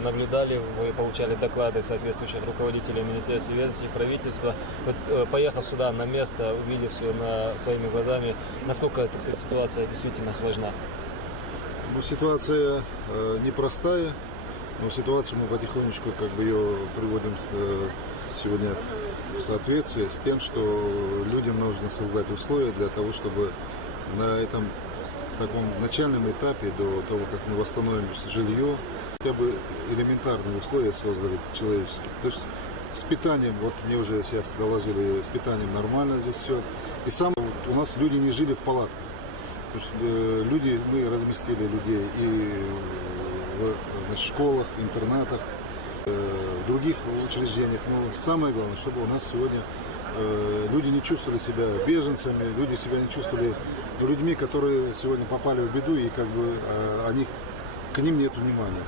наблюдали, вы получали доклады соответствующих руководителей министерств и ведомств и правительства. Вот, поехав сюда на место, увидев все своими глазами, насколько эта ситуация действительно сложна? Ну, ситуация непростая, но ситуацию мы потихонечку ее приводим сегодня в соответствие с тем, что людям нужно создать условия для того, чтобы на этом таком начальном этапе, до того, как мы восстановим жилье, хотя бы элементарные условия создали человеческие. То есть с питанием, вот мне уже сейчас доложили, с питанием нормально здесь все. И у нас люди не жили в палатках. Потому что мы разместили людей и в школах, интернатах, в других учреждениях. Но самое главное, чтобы у нас сегодня люди не чувствовали себя беженцами, люди себя не чувствовали людьми, которые сегодня попали в беду, и к ним нет внимания.